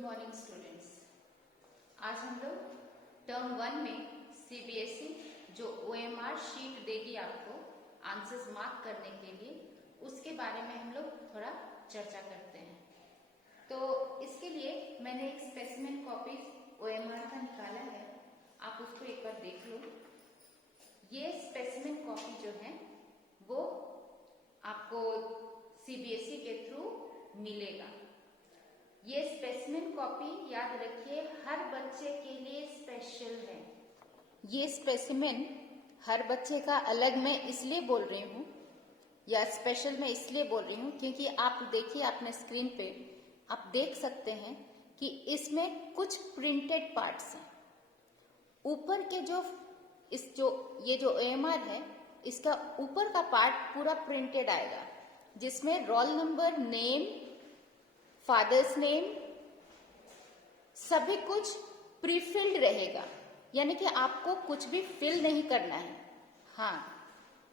Morning students. आज हम लोग टर्म 1 में सीबीएसई जो ओएमआर शीट देगी आपको आंसर्स मार्क करने के लिए, उसके बारे में हम लोग थोड़ा चर्चा करते हैं। तो इसके लिए मैंने एक स्पेसिमेन कॉपी ओएमआर का निकाला है, आप उसको एक बार देख लो। ये स्पेसिमेन कॉपी जो है वो आपको सीबीएसई के थ्रू मिलेगा। ये स्पेसिमेन कॉपी याद रखिए हर बच्चे के लिए स्पेशल है। ये स्पेसिमेन हर बच्चे का अलग मैं इसलिए बोल रही हूँ या स्पेशल मैं इसलिए बोल रही हूँ क्योंकि आप देखिए अपने स्क्रीन पे आप देख सकते हैं कि इसमें कुछ प्रिंटेड पार्ट्स हैं। ऊपर के ये जो ओएमआर है इसका ऊपर का पार्ट पूरा प्रिंटेड आएगा, जिसमें roll number, name, father's name सभी कुछ प्रीफिल्ड रहेगा, यानी कि आपको कुछ भी फिल नहीं करना है। हाँ,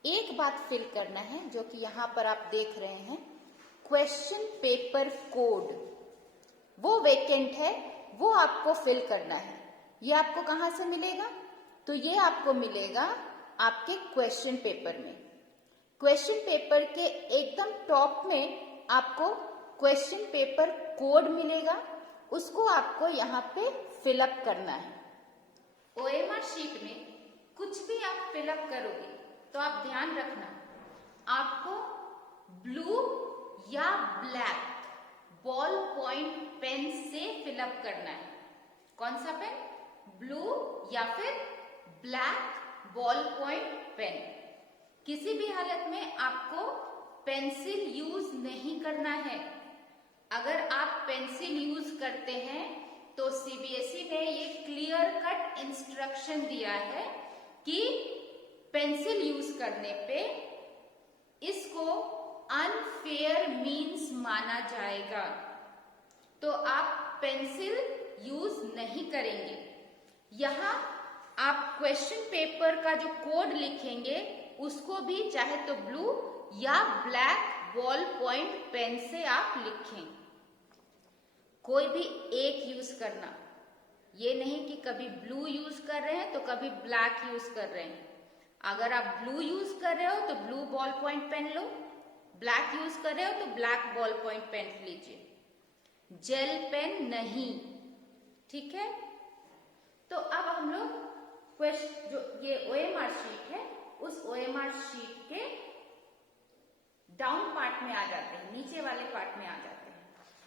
एक बात फिल करना है जो कि यहाँ पर आप देख रहे हैं, क्वेश्चन पेपर कोड वो वेकेंट है, वो आपको फिल करना है। ये आपको कहाँ से मिलेगा? तो ये आपको मिलेगा आपके क्वेश्चन पेपर में। क्वेश्चन पेपर के एकदम टॉप में आपको क्वेश्चन पेपर कोड मिलेगा, उसको आपको यहाँ पे फिलअप करना है। ओएमआर शीट में कुछ भी आप फिलअप करोगे तो आप ध्यान रखना, आपको ब्लू या ब्लैक बॉल पॉइंट पेन से फिलअप करना है। कौन सा पेन? ब्लू या फिर ब्लैक बॉल पॉइंट पेन। किसी भी हालत में आपको पेंसिल यूज नहीं करना है। अगर आप पेंसिल यूज करते हैं तो सीबीएसई ने ये क्लियर कट इंस्ट्रक्शन दिया है कि पेंसिल यूज करने पे इसको अनफेयर मीन्स माना जाएगा, तो आप पेंसिल यूज नहीं करेंगे। यहाँ आप क्वेश्चन पेपर का जो कोड लिखेंगे उसको भी चाहे तो ब्लू या ब्लैक बॉल पॉइंट पेन से आप लिखें। कोई भी एक यूज करना, ये नहीं कि कभी ब्लू यूज कर रहे हैं तो कभी ब्लैक यूज कर रहे हैं। अगर आप ब्लू यूज कर रहे हो तो ब्लू बॉल पॉइंट पेन लो, ब्लैक यूज कर रहे हो तो ब्लैक बॉल पॉइंट पेन लीजिए, जेल पेन नहीं। ठीक है, तो अब हम लोग जो ये ओएमआर शीट है उस ओएमआर शीट के डाउन पार्ट में आ जाते हैं, नीचे वाले पार्ट में आ जाते हैं।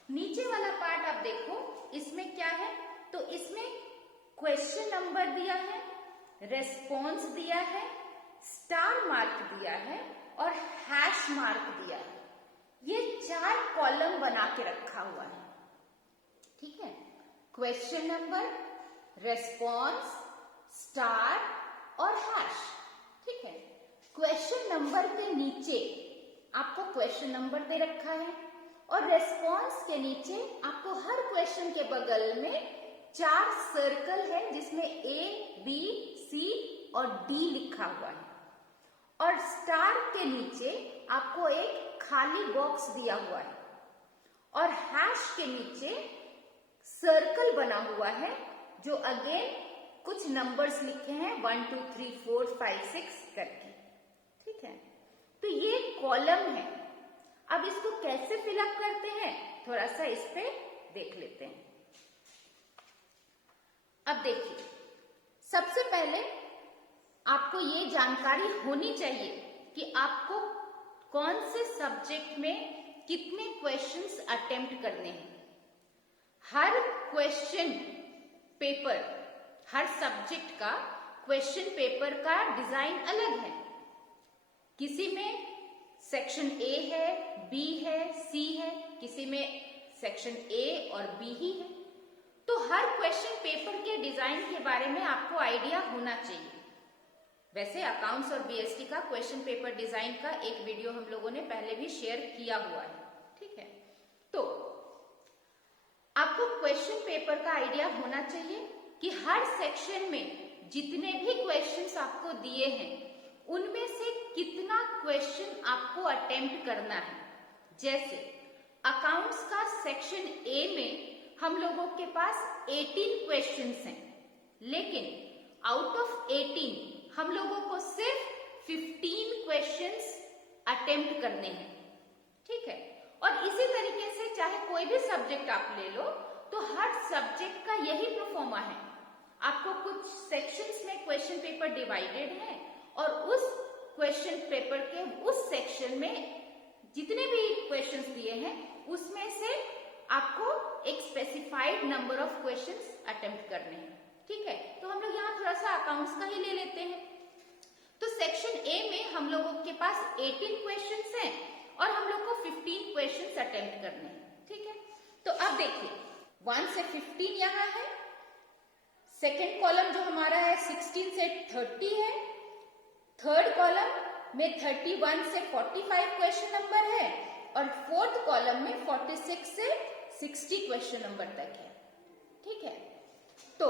नीचे वाला पार्ट आप देखो, इसमें क्या है? तो इसमें क्वेश्चन नंबर दिया है, रेस्पॉन्स दिया है, स्टार मार्क दिया है और हैश मार्क दिया है। ये 4 कॉलम बना के रखा हुआ है। ठीक है, क्वेश्चन नंबर, रेस्पॉन्स, स्टार और हैश। ठीक है, क्वेश्चन नंबर के नीचे आपको क्वेश्चन नंबर दे रखा है और रेस्पॉन्स के नीचे आपको हर क्वेश्चन के बगल में 4 सर्कल है जिसमें A, B, C और D लिखा हुआ है और स्टार के नीचे आपको एक खाली बॉक्स दिया हुआ है और हैश के नीचे सर्कल बना हुआ है जो अगेन कुछ नंबर्स लिखे हैं 1 2 3 4 5 6 करके। ठीक है, तो ये कॉलम है। अब इसको कैसे फिलअप करते हैं थोड़ा सा इस पे देख लेते हैं। अब देखिए, सबसे पहले आपको ये जानकारी होनी चाहिए कि आपको कौन से सब्जेक्ट में कितने क्वेश्चंस अटेम्प्ट करने हैं। हर क्वेश्चन पेपर, हर सब्जेक्ट का क्वेश्चन पेपर का डिजाइन अलग है। किसी में सेक्शन A है, B है, C है, किसी में सेक्शन A और B ही है। तो हर क्वेश्चन पेपर के डिजाइन के बारे में आपको आइडिया होना चाहिए। वैसे अकाउंट्स और बीएसटी का क्वेश्चन पेपर डिजाइन का एक वीडियो हम लोगों ने पहले भी शेयर किया हुआ है। ठीक है, तो आपको क्वेश्चन पेपर का आइडिया होना चाहिए कि हर सेक्शन में जितने भी क्वेश्चंस आपको दिए हैं उनमें से कितना क्वेश्चन आपको अटेम्प्ट करना है। जैसे अकाउंट्स का सेक्शन ए में हम लोगों के पास 18 क्वेश्चंस हैं, लेकिन आउट ऑफ 18 हम लोगों को सिर्फ 15 क्वेश्चंस अटेम्प्ट करने हैं, ठीक है। और इसी तरीके से चाहे कोई भी सब्जेक्ट आप ले लो, तो हर सब्जेक्ट का यही प्रोफोर्मा है। आपको कुछ सेक्शंस में क्वेश्चन पेपर डिवाइडेड है और उस क्वेश्चन पेपर के उस सेक्शन में जितने भी क्वेश्चंस दिए हैं उसमें से आपको एक specified number of questions attempt करने हैं, ठीक है। तो हम लोग यहाँ थोड़ा सा अकाउंट्स का ही ले लेते हैं। तो सेक्शन ए में हम लोगों के पास 18 क्वेश्चंस हैं और हम लोग को 15 क्वेश्चंस अटेम्प्ट करने हैं, ठीक है। तो अब देखिए 1 से 15 यहाँ है, सेकेंड कॉलम जो हमारा है 16 से 30 है, थर्ड कॉलम में 31 से 45 क्वेश्चन नंबर है और फोर्थ कॉलम में 46 से 60 क्वेश्चन नंबर तक है, ठीक है। तो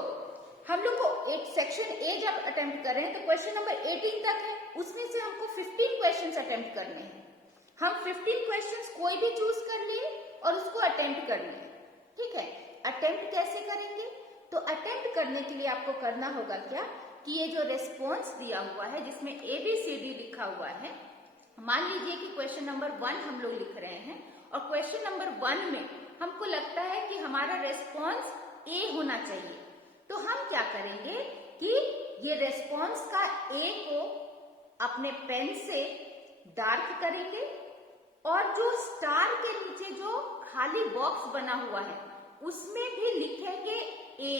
हम लोग को एक सेक्शन ए जब अटेम्प्ट कर रहे हैं तो क्वेश्चन नंबर 18 तक है, उसमें से हमको 15 क्वेश्चंस अटेम्प्ट करने हैं। हम 15 क्वेश्चंस कोई भी चूज कर लिए और उसको अटेम्प्ट कर लिए, ठीक है। अटेम्प्ट कैसे करेंगे? तो अटेम्प्ट करने के लिए आपको करना होगा क्या कि ये जो रेस्पॉन्स दिया हुआ है जिसमें ABCD लिखा हुआ है, मान लीजिए कि क्वेश्चन नंबर 1 हम लोग लिख रहे हैं और क्वेश्चन नंबर 1 में हमको लगता है कि हमारा रेस्पॉन्स A होना चाहिए, तो हम क्या करेंगे कि ये रेस्पॉन्स का A को अपने पेन से डार्क करेंगे और जो स्टार के नीचे जो खाली बॉक्स बना हुआ है उसमें भी लिखेंगे A।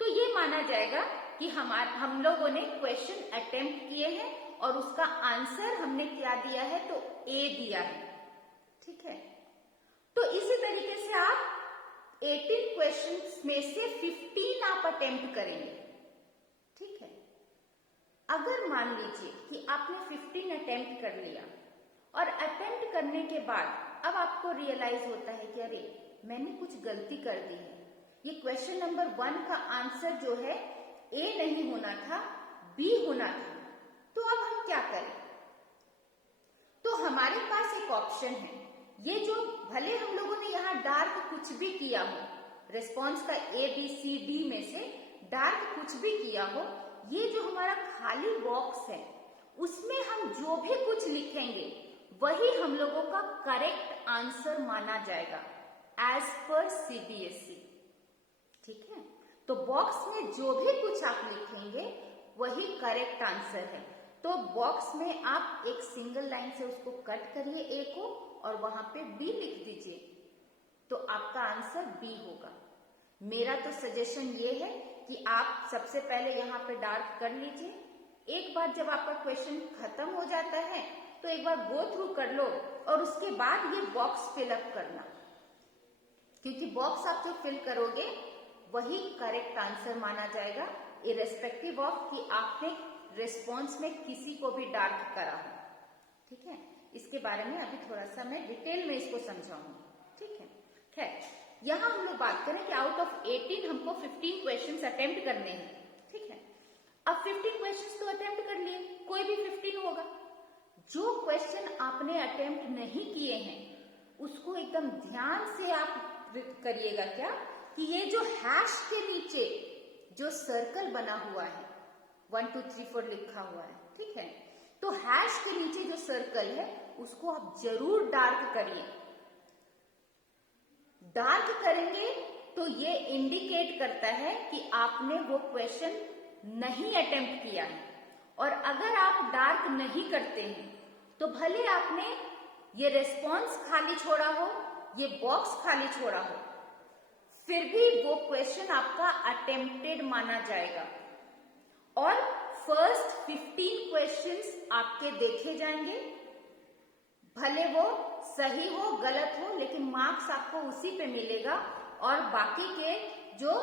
तो ये माना जाएगा कि हम लोगों ने क्वेश्चन अटेम्प्ट किए हैं और उसका आंसर हमने क्या दिया है, तो A दिया है, ठीक है। तो इसी तरीके से आप 18 क्वेश्चंस में से 15 आप अटेम्प्ट करेंगे, ठीक है। अगर मान लीजिए कि आपने 15 अटेम्प्ट कर लिया और अटेम्प्ट करने के बाद अब आपको रियलाइज होता है कि अरे मैंने कुछ गलती कर दी है, ये क्वेश्चन नंबर 1 का आंसर जो है A नहीं होना था, B होना था, तो अब हम क्या करें? तो हमारे पास एक ऑप्शन है, ये जो भले हम लोगों ने यहाँ डार्क कुछ भी किया हो, रेस्पॉन्स का ABCD में से डार्क कुछ भी किया हो, ये जो हमारा खाली बॉक्स है उसमें हम जो भी कुछ लिखेंगे वही हम लोगों का करेक्ट आंसर माना जाएगा एज पर CBSE, ठीक है। तो बॉक्स में जो भी कुछ आप लिखेंगे वही करेक्ट आंसर है। तो बॉक्स में आप एक सिंगल लाइन से उसको कट करिए A को और वहां पे B लिख दीजिए, तो आपका आंसर B होगा। मेरा तो सजेशन ये है कि आप सबसे पहले यहाँ पे डार्क कर लीजिए, एक बार जब आपका क्वेश्चन खत्म हो जाता है तो एक बार गो थ्रू कर लो और उसके बाद ये बॉक्स फिलअप करना, क्योंकि बॉक्स आप जो फिल करोगे वही करेक्ट आंसर माना जाएगा, इरेस्पेक्टिव ऑफ कि आपने रिस्पॉन्स में किसी को भी डार्क करा हो, ठीक है। इसके बारे में अभी थोड़ा सा मैं डिटेल में इसको समझाऊंगी, ठीक है। खैर यहाँ हम लोग बात करें कि आउट ऑफ 18 हमको 15 क्वेश्चंस अटेम्प्ट करने हैं, ठीक है। अब 15 क्वेश्चंस तो अटेम्प्ट कर लिए, कोई भी 15 होगा। जो क्वेश्चन आपने अटेम्प्ट नहीं किए हैं उसको एकदम ध्यान से आप करिएगा क्या कि ये जो हैश के नीचे जो सर्कल बना हुआ है 1 2 3 4 लिखा हुआ है, ठीक है। तो हैश के नीचे जो सर्कल है उसको आप जरूर डार्क करिए। डार्क करेंगे तो ये इंडिकेट करता है कि आपने वो क्वेश्चन नहीं अटेम्प्ट किया है, और अगर आप डार्क नहीं करते हैं तो भले आपने ये रेस्पॉन्स खाली छोड़ा हो, ये बॉक्स खाली छोड़ा हो, फिर भी वो क्वेश्चन आपका अटेम्प्टेड माना जाएगा और फर्स्ट 15 क्वेश्चंस आपके देखे जाएंगे, भले वो सही हो गलत हो, लेकिन मार्क्स आपको उसी पे मिलेगा और बाकी के जो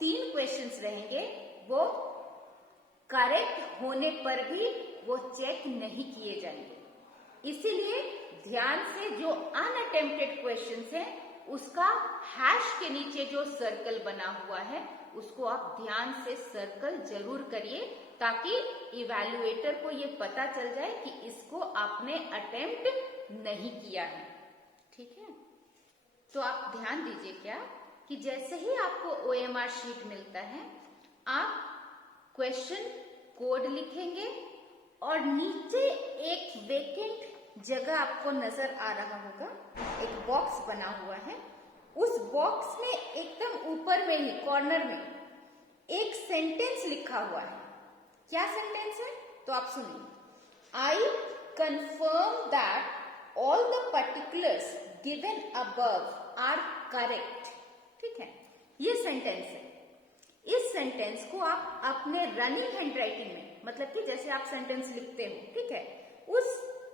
3 क्वेश्चंस रहेंगे वो करेक्ट होने पर भी वो चेक नहीं किए जाएंगे। इसीलिए ध्यान से जो अनअटेम्प्टेड क्वेश्चंस हैं उसका हैश के नीचे जो सर्कल बना हुआ है उसको आप ध्यान से सर्कल जरूर करिए, ताकि इवैल्यूएटर को ये पता चल जाए कि इसको आपने अटेम्प्ट नहीं किया है, ठीक है। तो आप ध्यान दीजिए क्या कि जैसे ही आपको OMR शीट मिलता है, आप क्वेश्चन कोड लिखेंगे और नीचे एक वेकेंट जगह आपको नजर आ रहा होगा, एक बॉक्स बना हुआ है। उस बॉक्स में एकदम ऊपर में ही कॉर्नर में एक सेंटेंस लिखा हुआ है। क्या सेंटेंस है? तो आप सुनिए, I confirm that all the particulars given above are correct. ठीक है, ये सेंटेंस है। इस सेंटेंस को आप अपने रनिंग हैंडराइटिंग में, मतलब कि जैसे आप सेंटेंस लिखते हो, ठीक है, उस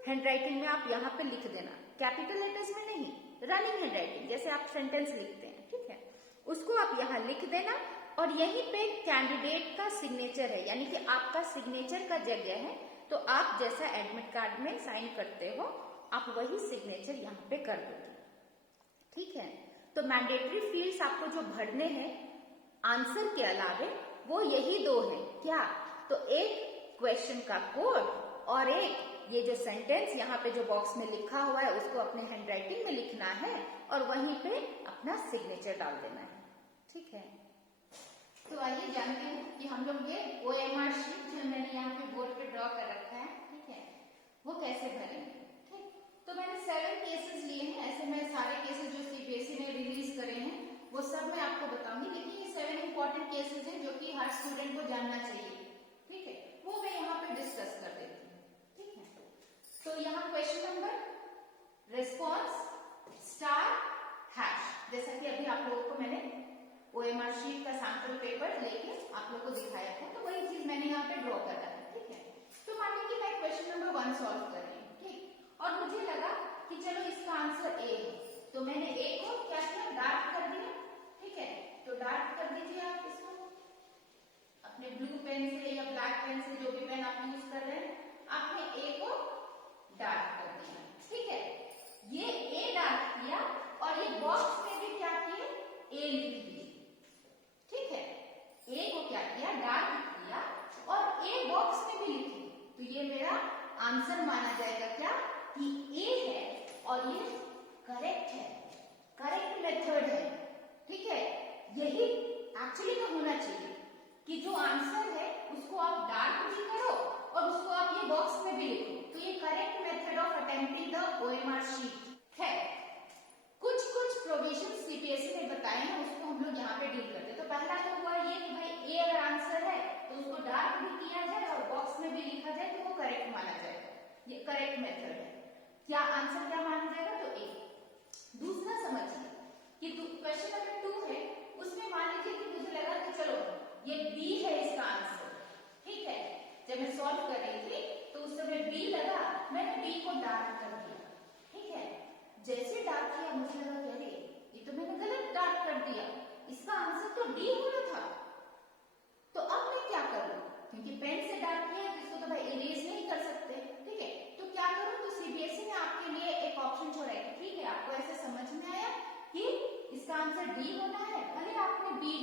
हैंडराइटिंग में आप यहाँ पे लिख देना, कैपिटल लेटर्स में नहीं, रनिंग हैंडराइटिंग जैसे आप सेंटेंस लिखते हैं, ठीक है, उसको आप यहाँ लिख देना। और यहीं पे कैंडिडेट का सिग्नेचर है, यानी कि आपका सिग्नेचर का जगह है। तो आप जैसा एडमिट कार्ड में साइन करते हो, आप वही सिग्नेचर यहाँ पे कर दोगे। ठीक है, तो मैंडेटरी फील्ड्स आपको जो भरने हैं आंसर के अलावे, वो यही दो हैं। क्या? तो एक क्वेश्चन का कोड और एक ये जो सेंटेंस यहाँ पे जो बॉक्स में लिखा हुआ है उसको अपने हैंडराइटिंग में लिखना है और वहीं पे अपना सिग्नेचर डाल देना है। ठीक है, तो आइए जानते हैं कि हम लोग ये OMR शीट जो मैंने यहाँ पे बोर्ड पे ड्रॉ कर रखा है, ठीक है, वो कैसे भरेंगे। ठीक, तो मैंने 7 केसेस लिए हैं। ऐसे मैं सारे केसेस जो CBSE ने रिलीज करे हैं वो सब मैं आपको बताऊंगी, लेकिन ये 7 इंपॉर्टेंट केसेस हैं जो कि हर स्टूडेंट को जानना चाहिए। ठीक है, वो मैं यहाँ पे डिस्कस कर देती हूँ। ठीक है, तो यहाँ question number response star hash, जैसा कि अभी आप लोगों को मैंने OMR शीट का सैंपल पेपर लेके आप लोगों को दिखाया था, तो वही चीज मैंने यहाँ पे ड्रॉ करा है। ठीक है, तो मान लीजिए कि मैं क्वेश्चन नंबर 1 सॉल्व कर रही हूँ, ठीक, और मुझे लगा कि चलो इसका आंसर A है, तो मैंने A को क्या किया, डार्क कर दिया। ठीक है, तो डार्क कर दीजिए आप इसको अपने ब्लू पेन से या ब्लैक पेन से, जो भी पेन आप यूज कर रहे हैं, आपने A को डार्क कर दिया। ठीक है, ये A डार्क किया और ये बॉक्स में भी क्या किया, A लिख दिया। ठीक है, A को क्या किया, डार्क किया और A बॉक्स में भी लिखी, तो ये मेरा आंसर माना जाएगा क्या, कि A है और ये करेक्ट है, करेक्ट मेथड है। ठीक है, यही एक्चुअली तो होना चाहिए कि जो आंसर है उसको आप डार्क भी करो और उसको आप ये बॉक्स में भी लिखो, तो ये correct method of attempting the OMR sheet है। कुछ प्रोविजन CBSE ने बताए हैं, उसको हम लोग यहाँ पे डील करते हैं। तो पहला तो हुआ ये कि भाई A अगर आंसर है तो उसको डार्क भी किया जाए और बॉक्स में भी लिखा जाए, तो वो करेक्ट माना जाएगा, ये करेक्ट मेथड है। क्या आंसर क्या माना जाएगा, तो A। दूसरा समझिए कि क्वेश्चन नंबर 2 है, उसमें मान लीजिए कि मुझे लगा कि चलो ये B है इसका आंसर। ठीक है, जब मैं सॉल्व कर रही थी तो उस समय B लगा, मैंने B को डार्क कर दिया। ठीक है, जैसे डार्क किया मुझे लगा कि अरे ये तो मैंने गलत डार्क कर दिया, इसका आंसर तो D होना था। तो अब मैं क्या करूं, क्योंकि पेन से डार्क किया है, इसको तो भाई इरेज नहीं कर सकते। ठीक है, तो क्या करूं, तो CBSE ने आपके लिए एक ऑप्शन छोड़ा है। ठीक है, आपको ऐसे समझ में आया कि इसका आंसर D होना है, भले आपने B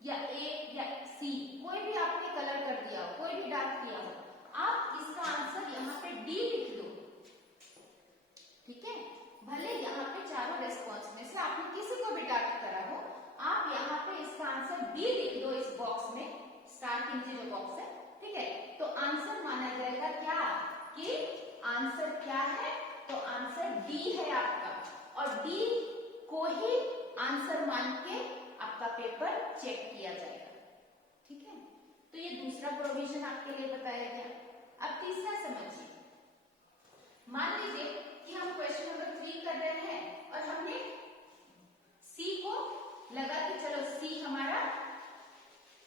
या A या C कोई भी आपने कलर कर दिया हो, कोई भी डार्क किया हो, आप इसका आंसर यहाँ पे D लिख दो। ठीक है, भले यहाँ पे चारों रेस्पॉन्स में से आपने किसी को भी डार्क करा हो, आप यहाँ पे इसका आंसर D लिख दो इस बॉक्स में, स्टार के नीचे जो बॉक्स है। ठीक है, तो आंसर माना जाएगा क्या, कि आंसर क्या है, तो आंसर D है आपका, और D को ही आंसर मान के आपका पेपर चेक किया जाएगा। ठीक है, तो ये दूसरा प्रोविजन आपके लिए बताया गया। अब तीसरा समझिए, मान लीजिए कि हम क्वेश्चन नंबर 3 कर रहे हैं और हमने C को लगा कि चलो C हमारा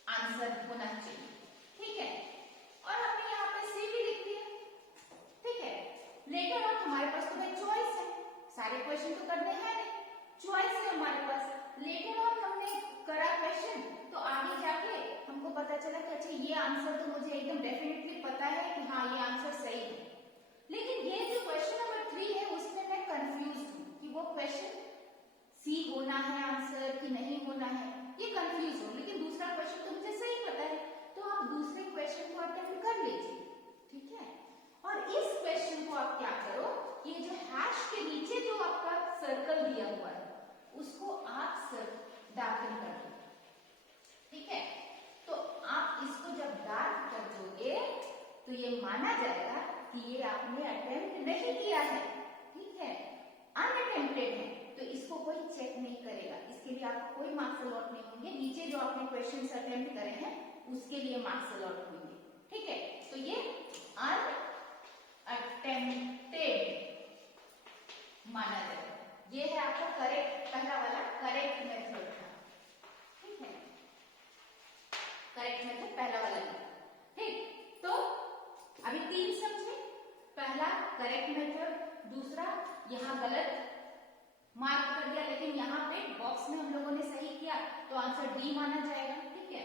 आंसर होना चाहिए। ठीक है, और हमने यहाँ पे C भी लिख दिया। ठीक है, लेटर ऑन हमारे पास तो भाई चॉइस है, सारे क्वेश्चन तो करने हैं नहीं, चॉइस है हमारे पास। लेटर ऑन हमने करा क्वेश्चन, तो आगे जाके हमको पता चला कि अच्छा ये आंसर तो मुझे एकदम डेफिनेटली पता है कि हाँ ये आंसर सही है, लेकिन ये जो क्वेश्चन नंबर 3 है उसमें मैं कंफ्यूज हूँ कि वो क्वेश्चन C होना है आंसर कि नहीं होना है, ये कंफ्यूज हूँ। लेकिन दूसरा क्वेश्चन तो मुझे सही पता है, तो आप दूसरे क्वेश्चन को अटेम्प्ट कर लीजिए। ठीक है, और इस क्वेश्चन को आप क्या करो, ये जो हैश के नीचे जो आपका सर्कल दिया हुआ है उसको आप सिर्फ डार्कन कर दो, ठीक है। तो आप इसको जब डार्क कर दोगे तो ये माना जाएगा कि ये आपने अटेम्प्ट नहीं किया है, ठीक है, अनअटेम्प्टेड है, तो इसको कोई चेक नहीं करेगा, इसके लिए आपको कोई मार्क्स अलॉट नहीं होंगे। नीचे जो आपने क्वेश्चंस अटेम्प्ट करे हैं उसके लिए मार्क्स अलॉट होंगे, ठीक है। तो ये अनअटेम्प्टेड माना जाएगा। ये है आपका करेक्ट, पहला वाला करेक्ट मेथड था, ठीक है, करेक्ट मेथड पहला वाला था, ठीक। तो अभी 3 समझे, पहला करेक्ट मेथड, दूसरा यहाँ गलत मार्क कर दिया, लेकिन यहाँ पे बॉक्स में हम लोगों ने सही किया तो आंसर डी माना जाएगा, ठीक है।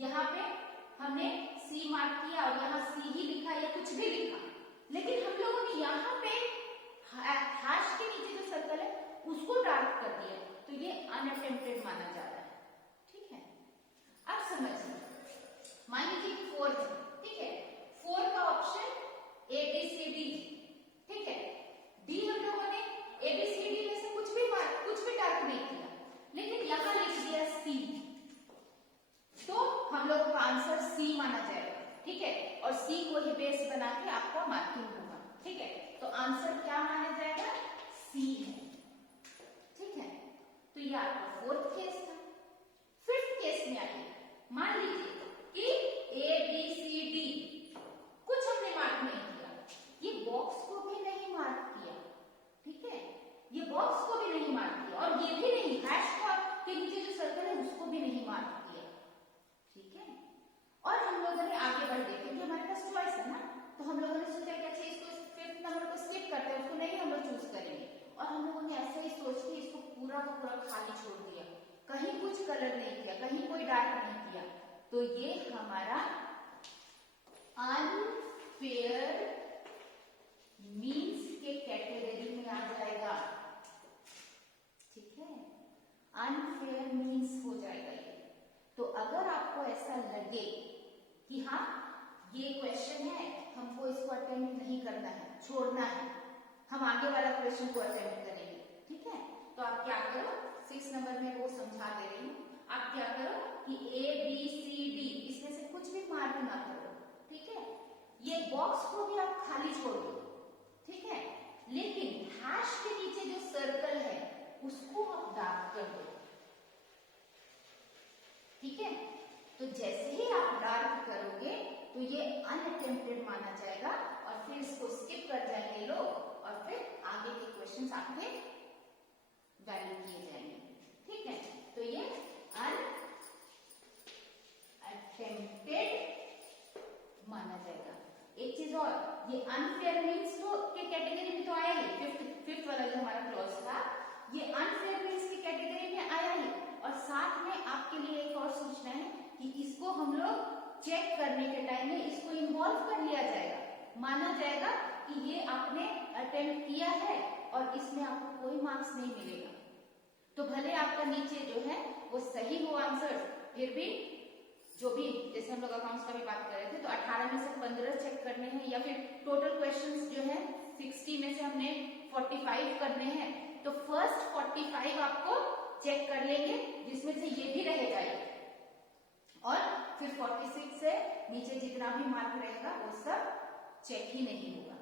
यहाँ पे हमने सी मार्क किया और यहाँ सी ही लिखा या कुछ भी लिखा, लेकिन हम लोगों ने यहाँ पे हैश के नीचे जो सर्कल है उसको डार्क कर दिया, तो ये अनअटेम्प्टेड माना जा रहा है, ठीक है। अब समझिए, मान लीजिए 4 है, ठीक है, 4 का ऑप्शन ABCD, ठीक है, डी हम लोगों ने ABCD में से कुछ भी डार्क नहीं किया, लेकिन यहां लिख दिया सी, तो हम लोगों का आंसर सी माना जाएगा, ठीक है, और सी को ही बेस बना के आपका मार्किंग होगा, ठीक है। तो आंसर क्या माना जाएगा, सी है, ठीक है। तो ये आपका 4th केस था। 5th केस में आइए, मान लीजिए कि ABCD कुछ हमने मार्क नहीं किया, ये बॉक्स को भी नहीं मार्क किया, ठीक है, ये बॉक्स को भी नहीं मार्क किया और ये भी नहीं, हैश के नीचे जो सर्कल है उसको भी नहीं मार्क किया, ठीक है। और हम लोगों ने आगे बढ़ गए क्योंकि हमारे पास चॉइस है ना, तो हम लोगों ने सोचा कि अच्छा इसको 5th नंबर को स्किप करते हैं, उसको नहीं हम लोग चूज करेंगे, और हम लोगों ने ऐसे ही सोच के इसको पूरा का पूरा खाली छोड़ दिया, कहीं कुछ कलर नहीं किया, कहीं कोई डार्क नहीं किया, तो ये हमारा अनफेयर मीन्स के कैटेगरी में आ जाएगा, ठीक है, अनफेयर मीन्स हो जाएगा ये। तो अगर आपको ऐसा लगे कि हाँ ये क्वेश्चन है, हमको इसको अटेम्प्ट नहीं करना है, छोड़ना है, हम आगे वाला क्वेश्चन को अटेम्प्ट करेंगे, ठीक है, तो आप क्या करो, 6 नंबर में वो समझा दे रही हूं, आप क्या करो कि ABCD इसमें से कुछ भी मार्क ना करो, ठीक है, ये बॉक्स को भी आप खाली छोड़ दो, ठीक है, लेकिन हैश के नीचे जो सर्कल है उसको आप डार्क कर दो, ठीक है। तो जैसे ही आप डार्क करोगे तो ये अनअटेम्प्टेड माना जाएगा और फिर इसको स्किप कर जाएंगे लोग और फिर आगे के क्वेश्चंस आपके वैल्यू किए जाएंगे, ठीक है। तो ये अनअटेम्प्टेड माना जाएगा। एक चीज और, ये अनफेयर मीन्स तो के कैटेगरी में तो आया ही, फिफ्थ वाला जो हमारा क्लॉज था, ये अनफेयर मीन्स की कैटेगरी में आया ही, और साथ में आपके लिए एक और सूचना है कि इसको हम लोग चेक करने के टाइम में इसको इन्वॉल्व कर लिया जाएगा, माना जाएगा कि ये आपने अटेम्प्ट किया है और इसमें आपको कोई मार्क्स नहीं मिलेगा। तो भले आपका नीचे जो है वो सही हो आंसर, फिर भी जो भी, जैसे हम लोग अकाउंट्स का भी बात कर रहे थे, तो 18 में से 15 चेक करने हैं, या फिर टोटल क्वेश्चंस जो है 60 में से हमने 45 करने हैं, तो फर्स्ट 45 आपको चेक कर लेंगे, जिसमें से ये भी रहेगा, और फिर 46 से नीचे जितना भी मार्क रहेगा वो सब चेक ही नहीं होगा,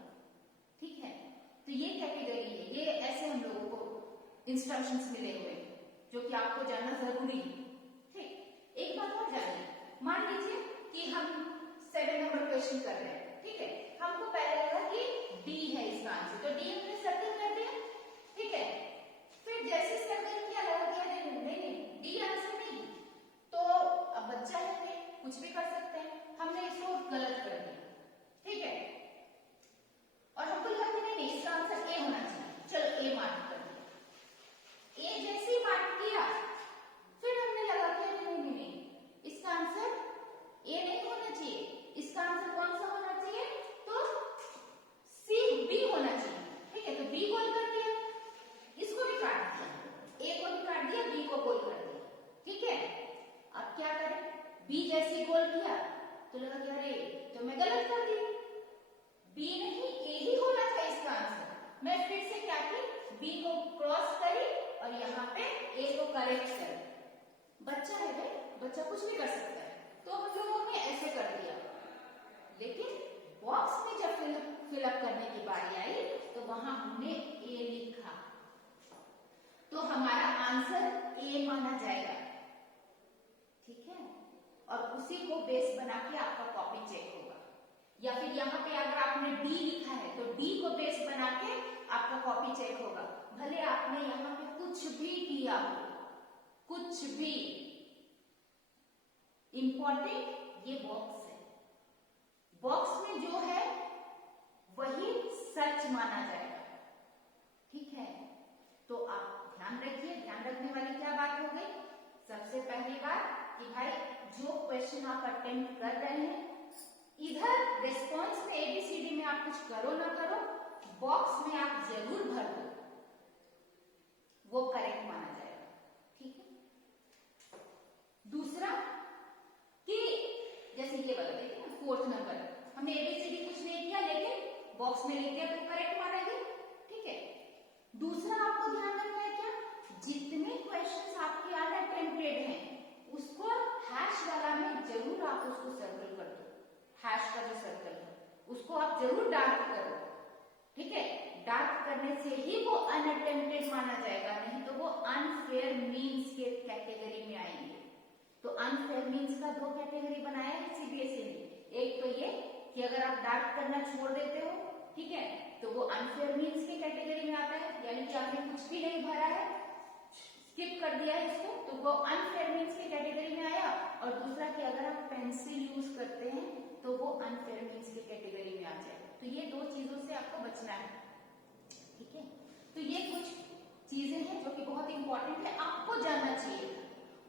ठीक है। तो ये कैटेगरी है, ये ऐसे हम लोगों को इंस्ट्रक्शंस मिले हुए जो कि आपको जानना जरूरी है, ठीक। एक बात और जानिए, मान लीजिए कि हम 7 नंबर क्वेश्चन कर रहे हैं, ठीक है, हमको पहले लगा कि डी है इसका आंसर, तो डी हमने सर्कल कर दिया, ठीक है, फिर जैसे सर्कल किया लगा कि नहीं डी आंसर नहीं, तो अब बच्चा है, कुछ भी कर सकते हैं, हमने इसको गलत कर दिया, ठीक है, और हमको लगा कि नहीं इसका आंसर ए होना चाहिए, चलो ए मार्क कर दिया, ए जैसे ही मार्क किया, फिर हमने लगा कि नहीं इसका आंसर ए नहीं होना चाहिए, इसका आंसर कौन सा होना चाहिए, तो सी बी होना चाहिए, ठीक है, तो बी कॉल कर दिया, इसको भी काट दिया, ए को भी काट दिया, बी को कॉल कर दिया, ठीक है। अब क्या करें, बी जैसे कॉल किया तो लगा कि अरे तो मैं गलत कर दी, बी नहीं ए ही होना चाहिए इसका आंसर, मैं फिर से क्या की, बी को क्रॉस करी और यहाँ पे ए को करेक्ट करें। बच्चा है भाई, बच्चा कुछ भी कर सकता है, तो हम लोगों ने ऐसे कर दिया। लेकिन बॉक्स में जब फिलअप करने की बारी आई तो वहां हमने ए लिखा, तो हमारा आंसर ए माना जाएगा, ठीक है। और उसी को बेस बना के आपका कॉपी चेक होगा। या फिर यहाँ पे अगर आपने डी लिखा है तो डी को बेस बना के आपका कॉपी चेक होगा, भले आपने यहाँ पे कुछ भी किया हो, कुछ भी। इंपॉर्टेंट ये बॉक्स है, बॉक्स में जो है वही सच माना जाएगा, ठीक है। तो आप ध्यान रखिए, ध्यान रखने वाली क्या बात हो गई? सबसे पहली बात कि भाई जो क्वेश्चन आप अटेम्प्ट कर रहे हैं, इधर रिस्पॉन्स में एबीसीडी में आप कुछ करो ना करो, बॉक्स में आप जरूर भर दो, वो करेक्ट माना जाएगा, ठीक है। दूसरा कि जैसे ये वाला देखिए ना, 4th नंबर, हमने एबीसीडी कुछ नहीं किया लेकिन बॉक्स में लिख दिया तो करेक्ट माना गया, ठीक है। दूसरा आपको ध्यान रखना है क्या, जितने क्वेश्चंस आपके अनअटेम्प्टेड हैं उसको हैश वाला में जरूर आप उसको सर्कल कर दो। हैश का जो सर्कल है उसको आप जरूर डार्क करो, ठीक है। डार्क करने से ही वो अनअटेम्प्टेड माना जाएगा, नहीं तो वो अनफेयर मीन्स के कैटेगरी में आएंगे। तो अनफेयर मीन्स का 2 कैटेगरी बनाया है सीबीएसई ने। एक तो ये कि अगर आप डार्क करना छोड़ देते हो, ठीक है, तो वो अनफेयर मीन्स के कैटेगरी में आता है, यानी कि आपने कुछ भी नहीं भरा है, स्किप कर दिया है इसको, तो वो अनफेयर मीन्स के कैटेगरी में आया। और दूसरा कि अगर आप पेंसिल यूज करते हैं तो वो अनफेयर मीन्स की कैटेगरी में आ जाएगा। तो ये 2 चीजों से आपको बचना है, ठीक है। तो ये कुछ चीजें हैं जो कि बहुत इंपॉर्टेंट है, आपको जानना चाहिए।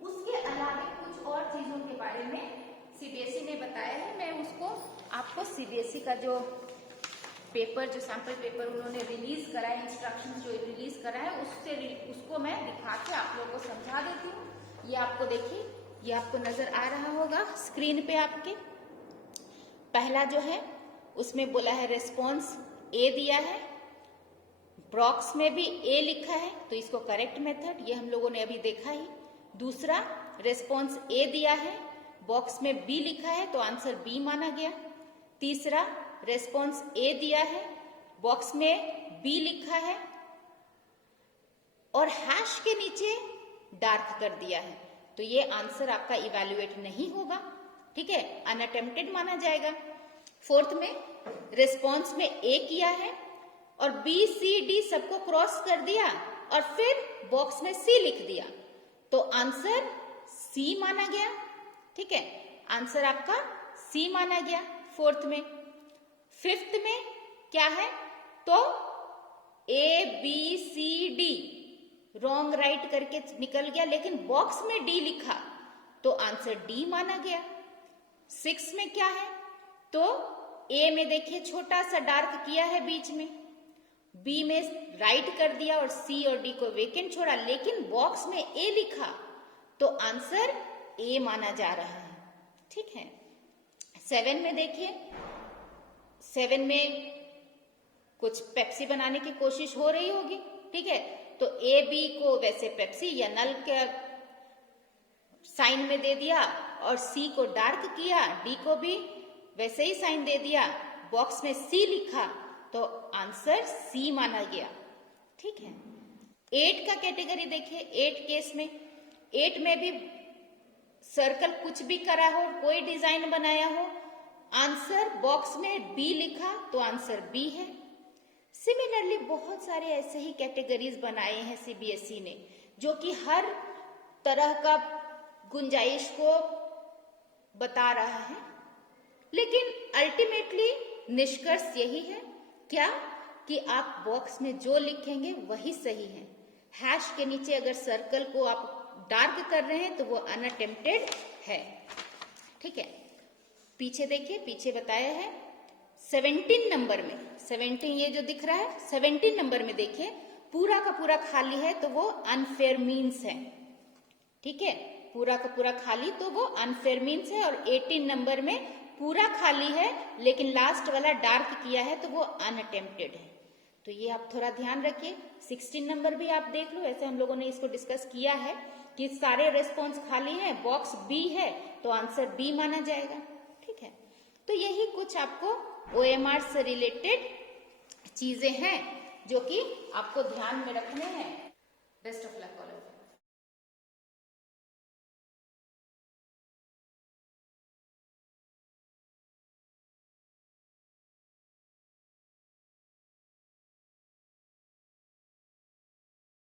उसके अलावा कुछ और चीजों के बारे में सीबीएसई ने बताया है, मैं उसको आपको सीबीएसई का जो पेपर, जो सैंपल पेपर उन्होंने रिलीज करा है, इंस्ट्रक्शन जो रिलीज करा है, उसको मैं दिखा के आप लोगों को समझा देती हूँ। ये आपको देखिए, ये आपको नजर आ रहा होगा स्क्रीन पे आपके। पहला जो है उसमें बोला है रिस्पॉन्स ए दिया है, बॉक्स में भी ए लिखा है, तो इसको करेक्ट मेथड, ये हम लोगों ने अभी देखा ही। दूसरा रिस्पॉन्स ए दिया है, बॉक्स में बी लिखा है, तो आंसर बी माना गया। तीसरा रिस्पॉन्स ए दिया है, बॉक्स में बी लिखा है और हैश के नीचे डार्क कर दिया है, तो ये आंसर आपका इवैल्यूएट नहीं होगा, ठीक है, अनअटेम्प्टेड माना जाएगा। 4th में रिस्पॉन्स में ए किया है और बी सी डी सबको क्रॉस कर दिया और फिर बॉक्स में सी लिख दिया, तो आंसर सी माना गया, ठीक है, आंसर आपका सी माना गया 4th में। 5th में क्या है, तो A B C D wrong right करके निकल गया, लेकिन बॉक्स में डी लिखा तो आंसर डी माना गया। 6 में क्या है, तो ए में देखिए छोटा सा डार्क किया है बीच में, बी में राइट कर दिया और सी और डी को वेकेंट छोड़ा, लेकिन बॉक्स में ए लिखा तो आंसर ए माना जा रहा है, ठीक है। 7 में देखिए, 7 में कुछ पेप्सी बनाने की कोशिश हो रही होगी, ठीक है, तो ए बी को वैसे पेप्सी या नल के साइन में दे दिया और सी को डार्क किया, डी को भी वैसे ही साइन दे दिया, बॉक्स में सी लिखा तो आंसर सी माना गया, ठीक है। 8 का कैटेगरी देखिए, 8 केस में, 8 में भी सर्कल कुछ भी करा हो, कोई डिजाइन बनाया हो, आंसर बॉक्स में बी लिखा तो आंसर बी है। सिमिलरली बहुत सारे ऐसे ही कैटेगरीज बनाए हैं सीबीएसई ने, जो कि हर तरह का गुंजाइश को बता रहा है, लेकिन अल्टीमेटली निष्कर्ष यही है क्या, कि आप बॉक्स में जो लिखेंगे वही सही है। हैश के नीचे अगर सर्कल को आप डार्क कर रहे हैं तो वो अनअटेम्प्टेड है, ठीक है। पीछे देखिए, पीछे बताया है 17 नंबर में, 17 ये जो दिख रहा है 17 नंबर में देखिए पूरा का पूरा खाली है तो वो अनफेयर मीन्स है, ठीक है, पूरा का पूरा खाली तो वो अनफेयर मीन्स है। और 18 नंबर में पूरा खाली है लेकिन लास्ट वाला डार्क किया है तो वो अनअटेम्प्टेड है। तो ये आप थोड़ा ध्यान रखिए। 16 नंबर भी आप देख लो, ऐसे हम लोगों ने इसको डिस्कस किया है कि सारे रेस्पॉन्स खाली हैं, बॉक्स बी है तो आंसर बी माना जाएगा। ठीक है, तो यही कुछ आपको OMR से रिलेटेड चीजें हैं जो कि आपको ध्यान में रखने हैं। Best of luck.